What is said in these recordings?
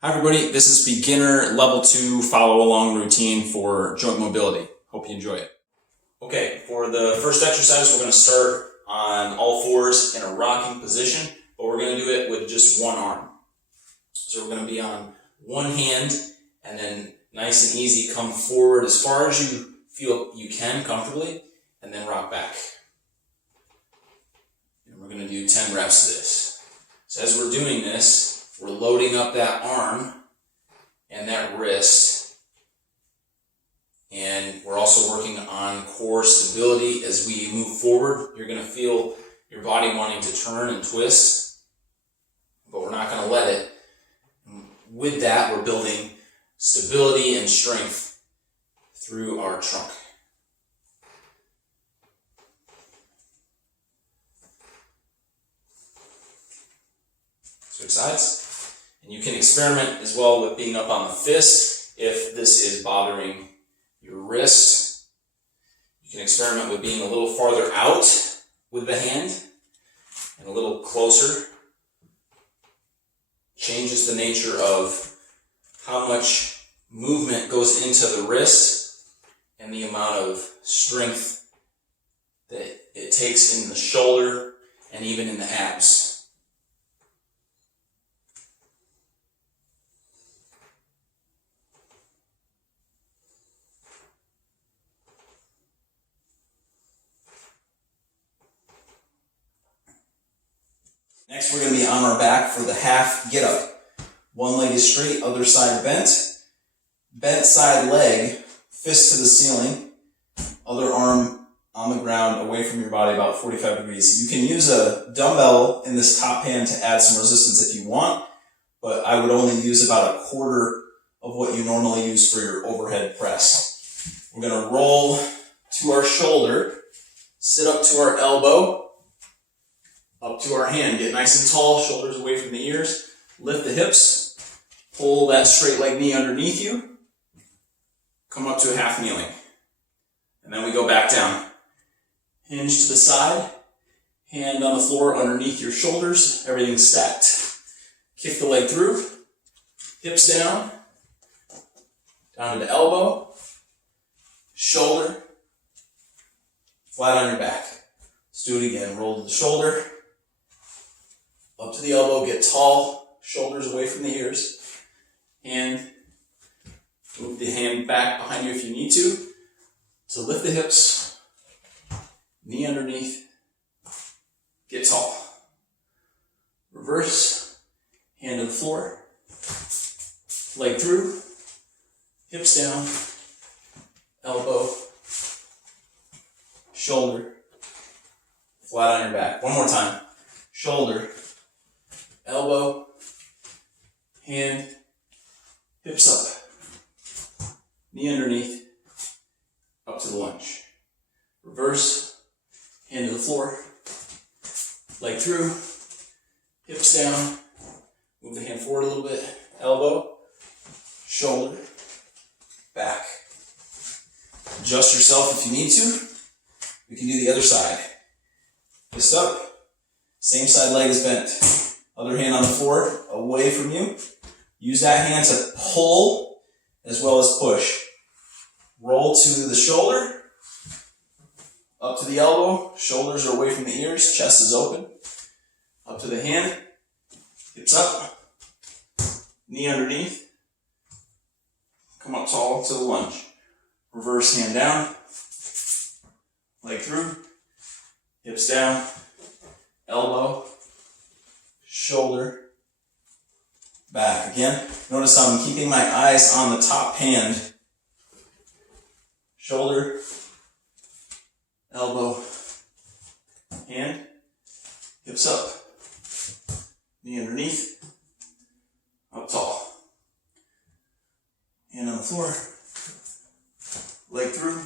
Hi everybody, this is beginner level 2 follow along routine for joint mobility. Hope you enjoy it. Okay, for the first exercise we're going to start on all fours in a rocking position, but we're going to do it with just one arm. So we're going to be on one hand and then nice and easy come forward as far as you feel you can comfortably and then rock back. And we're going to do 10 reps of this. So as we're doing this, we're loading up that arm and that wrist, and we're also working on core stability. As we move forward, you're going to feel your body wanting to turn and twist, but we're not going to let it. With that, we're building stability and strength through our trunk. Switch sides. And you can experiment as well with being up on the fist if this is bothering your wrist. You can experiment with being a little farther out with the hand and a little closer. Changes the nature of how much movement goes into the wrist and the amount of strength that it takes in the shoulder and even in the abs. Next, we're going to be on our back for the half get up. One leg is straight, other side bent. Bent side leg, fist to the ceiling, other arm on the ground away from your body about 45 degrees. You can use a dumbbell in this top hand to add some resistance if you want, but I would only use about a quarter of what you normally use for your overhead press. We're going to roll to our shoulder, sit up to our elbow, up to our hand. Get nice and tall, shoulders away from the ears. Lift the hips. Pull that straight leg knee underneath you. Come up to a half kneeling. And then we go back down. Hinge to the side. Hand on the floor underneath your shoulders. Everything's stacked. Kick the leg through. Hips down. Down to the elbow. Shoulder. Flat on your back. Let's do it again. Roll to the shoulder. Up to the elbow, get tall, shoulders away from the ears, and move the hand back behind you if you need to lift the hips, knee underneath, get tall. Reverse, hand to the floor, leg through, hips down, elbow, shoulder, flat on your back. One more time, shoulder, elbow, hand, hips up, knee underneath, up to the lunge. Reverse, hand to the floor, leg through, hips down, move the hand forward a little bit, elbow, shoulder, back. Adjust yourself if you need to. We can do the other side. Fist up, same side leg is bent. Other hand on the floor, away from you. Use that hand to pull as well as push. Roll to the shoulder, up to the elbow, shoulders are away from the ears, chest is open. Up to the hand, hips up, knee underneath, come up tall to the lunge. Reverse hand down, leg through, hips down, elbow, shoulder, back. Again, notice I'm keeping my eyes on the top hand. Shoulder, elbow, hand, hips up, knee underneath, up tall. Hand on the floor, leg through,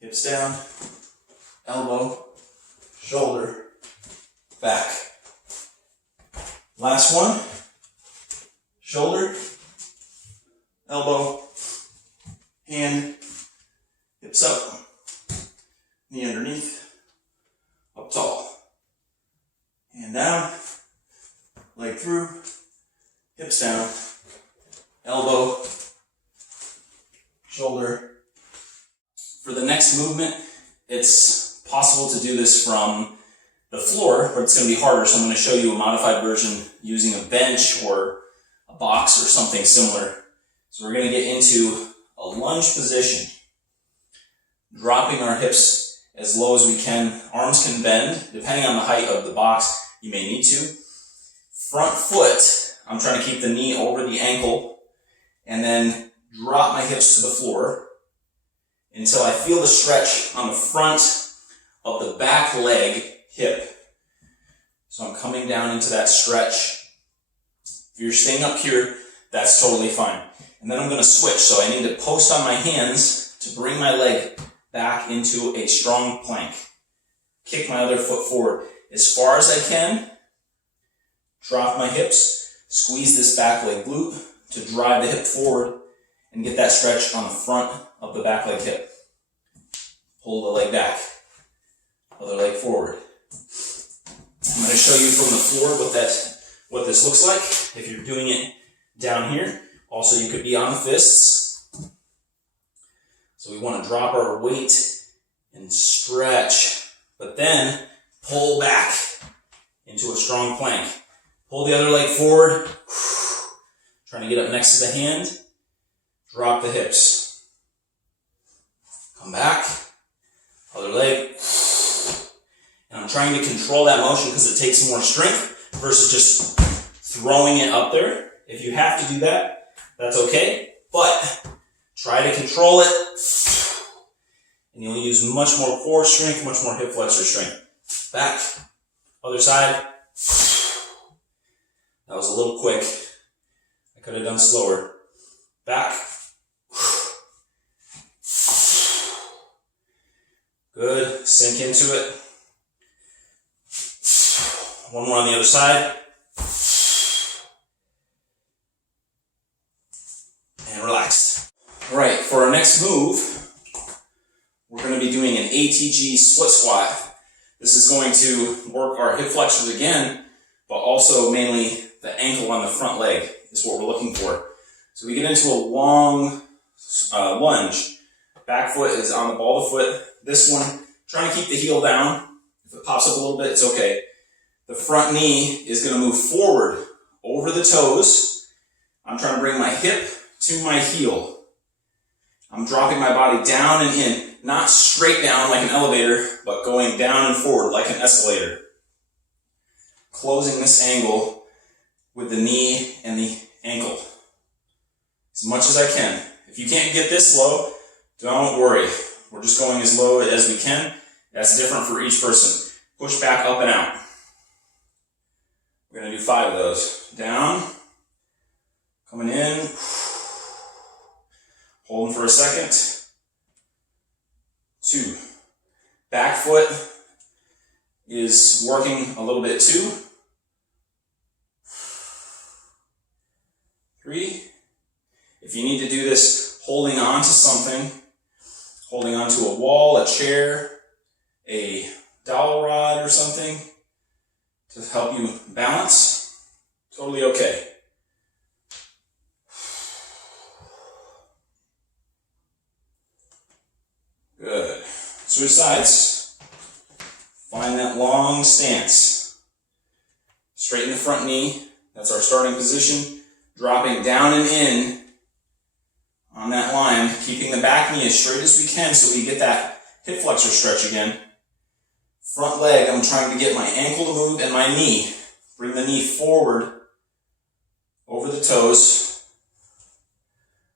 hips down, elbow, shoulder, back. Last one, shoulder, elbow, hand, hips up, knee underneath, up tall. Hand down, leg through, hips down, it's going to be harder, so I'm going to show you a modified version using a bench or a box or something similar. So we're going to get into a lunge position, dropping our hips as low as we can. Arms can bend, depending on the height of the box, you may need to. Front foot, I'm trying to keep the knee over the ankle, and then drop my hips to the floor until I feel the stretch on the front of the back leg hip. So I'm coming down into that stretch. If you're staying up here, that's totally fine. And then I'm going to switch. So I need to post on my hands to bring my leg back into a strong plank. Kick my other foot forward as far as I can. Drop my hips. Squeeze this back leg glute to drive the hip forward and get that stretch on the front of the back leg hip. Pull the leg back. Other leg forward. I'm going to show you from the floor what this looks like if you're doing it down here. Also, you could be on the fists. So we want to drop our weight and stretch, but then pull back into a strong plank. Pull the other leg forward. Trying to get up next to the hand. Drop the hips. Come back. Other leg. And I'm trying to control that motion because it takes more strength versus just throwing it up there. If you have to do that, that's okay. But try to control it. And you'll use much more core strength, much more hip flexor strength. Back. Other side. That was a little quick. I could have done slower. Back. Good. Sink into it. One more on the other side. And relax. All right, for our next move, we're going to be doing an Atg Split Squat. This is going to work our hip flexors again, but also mainly the ankle on the front leg is what we're looking for. So we get into a long lunge. Back foot is on the ball of the foot. This one, trying to keep the heel down. If it pops up a little bit, it's okay. The front knee is going to move forward over the toes. I'm trying to bring my hip to my heel. I'm dropping my body down and in, not straight down like an elevator, but going down and forward like an escalator. Closing this angle with the knee and the ankle as much as I can. If you can't get this low, don't worry. We're just going as low as we can. That's different for each person. Push back up and out. We're going to do 5 of those. Down, coming in, holding for a second. 2. Back foot is working a little bit too. 3. If you need to do this holding on to something, holding onto a wall, a chair, a dowel rod or something to help you balance, totally okay. Good. Switch sides. Find that long stance. Straighten the front knee. That's our starting position. Dropping down and in on that line, keeping the back knee as straight as we can so we get that hip flexor stretch again. Front leg, I'm trying to get my ankle to move and my knee. Bring the knee forward over the toes.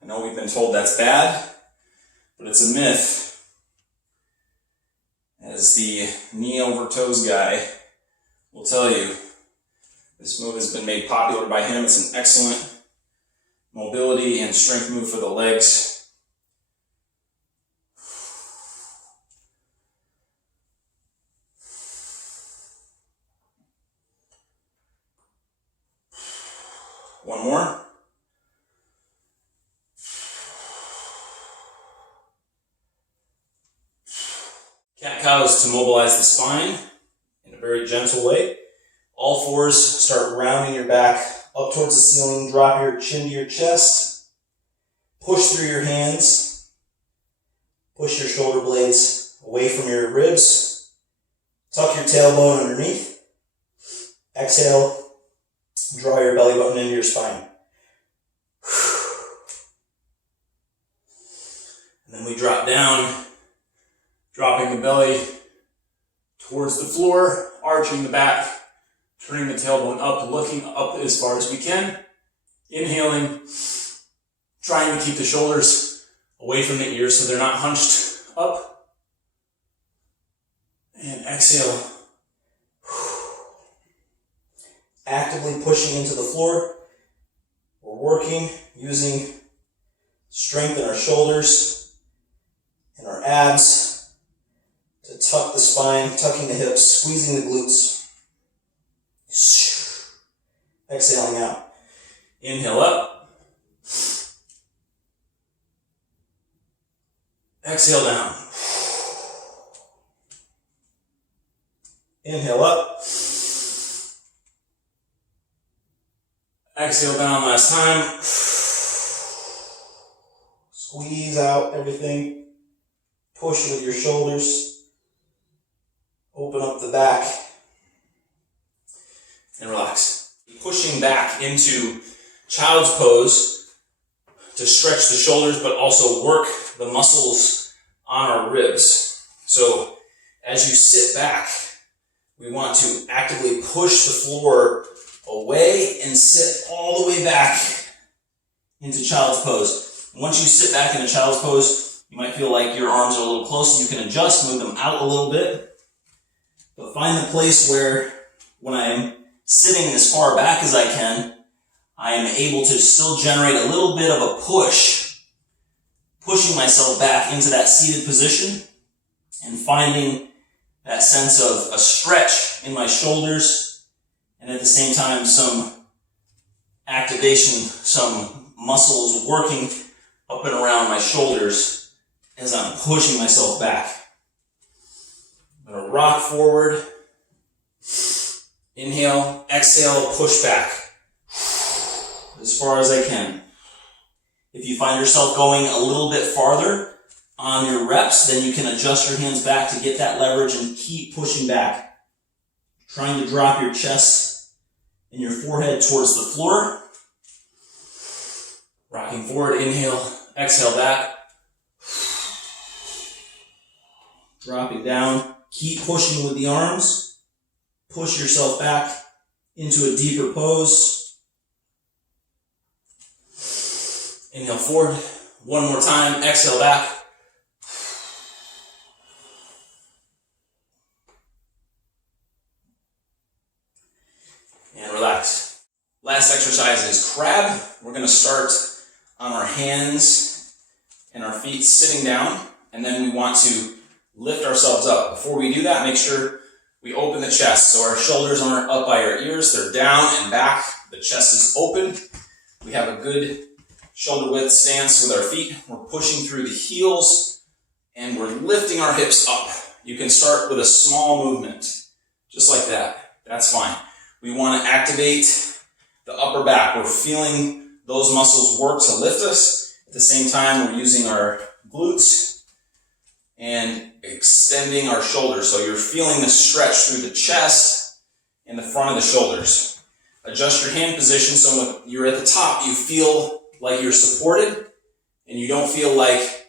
I know we've been told that's bad, but it's a myth. As the knee over toes guy will tell you, this move has been made popular by him. It's an excellent mobility and strength move for the legs. One more. Cat-cow is to mobilize the spine in a very gentle way. All fours, start rounding your back up towards the ceiling. Drop your chin to your chest. Push through your hands. Push your shoulder blades away from your ribs. Tuck your tailbone underneath. Exhale, draw your belly button into your spine. And then we drop down, dropping the belly towards the floor, arching the back, turning the tailbone up, looking up as far as we can. Inhaling, trying to keep the shoulders away from the ears so they're not hunched up. And exhale. Actively pushing into the floor. We're working using strength in our shoulders and our abs to tuck the spine, tucking the hips, squeezing the glutes. Exhaling out. Inhale up. Exhale down. Inhale up. Exhale down last time. Squeeze out everything. Push with your shoulders. Open up the back. And relax. Pushing back into child's pose to stretch the shoulders, but also work the muscles on our ribs. So as you sit back, we want to actively push the floor away and sit all the way back into child's pose. Once you sit back in a child's pose, you might feel like your arms are a little close. You can adjust, move them out a little bit. But find the place where, when I am sitting as far back as I can, I am able to still generate a little bit of a push, pushing myself back into that seated position and finding that sense of a stretch in my shoulders and at the same time some activation, some muscles working up and around my shoulders as I'm pushing myself back. I'm going to rock forward. Inhale, exhale, push back as far as I can. If you find yourself going a little bit farther on your reps, then you can adjust your hands back to get that leverage and keep pushing back. Trying to drop your chest and your forehead towards the floor. Rocking forward, inhale, exhale back. Dropping down, keep pushing with the arms. Push yourself back into a deeper pose. Inhale forward. One more time. Exhale back. And relax. Last exercise is crab. We're going to start on our hands and our feet sitting down, and then we want to lift ourselves up. Before we do that, make sure we open the chest, so our shoulders aren't up by our ears, they're down and back. The chest is open. We have a good shoulder width stance with our feet. We're pushing through the heels and we're lifting our hips up. You can start with a small movement, just like that. That's fine. We want to activate the upper back. We're feeling those muscles work to lift us. At the same time, we're using our glutes and extending our shoulders. So you're feeling the stretch through the chest and the front of the shoulders. Adjust your hand position so when you're at the top, you feel like you're supported and you don't feel like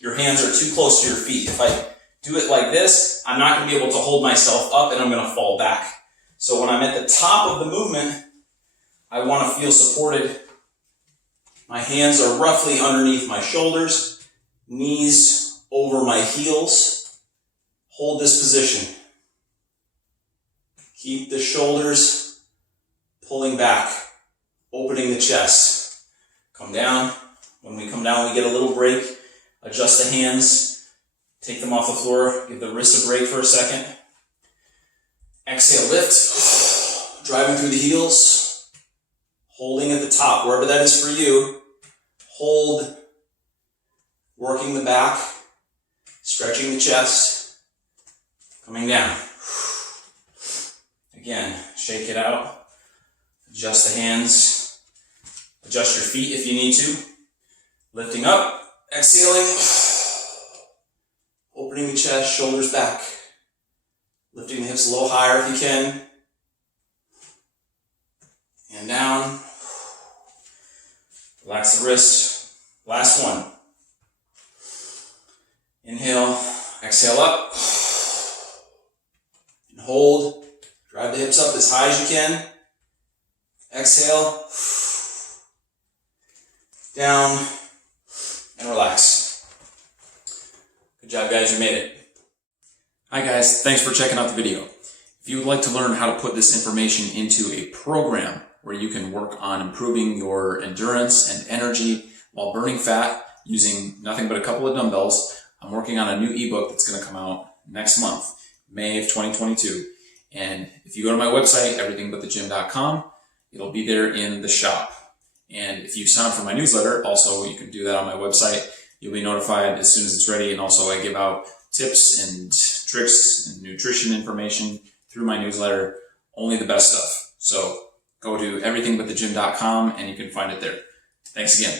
your hands are too close to your feet. If I do it like this, I'm not going to be able to hold myself up and I'm going to fall back. So when I'm at the top of the movement, I want to feel supported. My hands are roughly underneath my shoulders, knees over my heels. Hold this position. Keep the shoulders pulling back, opening the chest. Come down. When we come down, we get a little break. Adjust the hands. Take them off the floor. Give the wrists a break for a second. Exhale, lift. Driving through the heels. Holding at the top, wherever that is for you. Hold. Working the back. Stretching the chest. Coming down. Again, shake it out. Adjust the hands. Adjust your feet if you need to. Lifting up. Exhaling. Opening the chest, shoulders back. Lifting the hips a little higher if you can. and down. Relax the wrist. Last one. Inhale, exhale up. And hold. Drive the hips up as high as you can. Exhale. Down. And relax. Good job, guys. You made it. Hi, guys. Thanks for checking out the video. If you would like to learn how to put this information into a program where you can work on improving your endurance and energy while burning fat using nothing but a couple of dumbbells, I'm working on a new ebook that's going to come out next month, May of 2022. And if you go to my website, everythingbutthegym.com, it'll be there in the shop. And if you sign up for my newsletter, also you can do that on my website. You'll be notified as soon as it's ready. And also I give out tips and tricks and nutrition information through my newsletter, only the best stuff. So go to everythingbutthegym.com and you can find it there. Thanks again.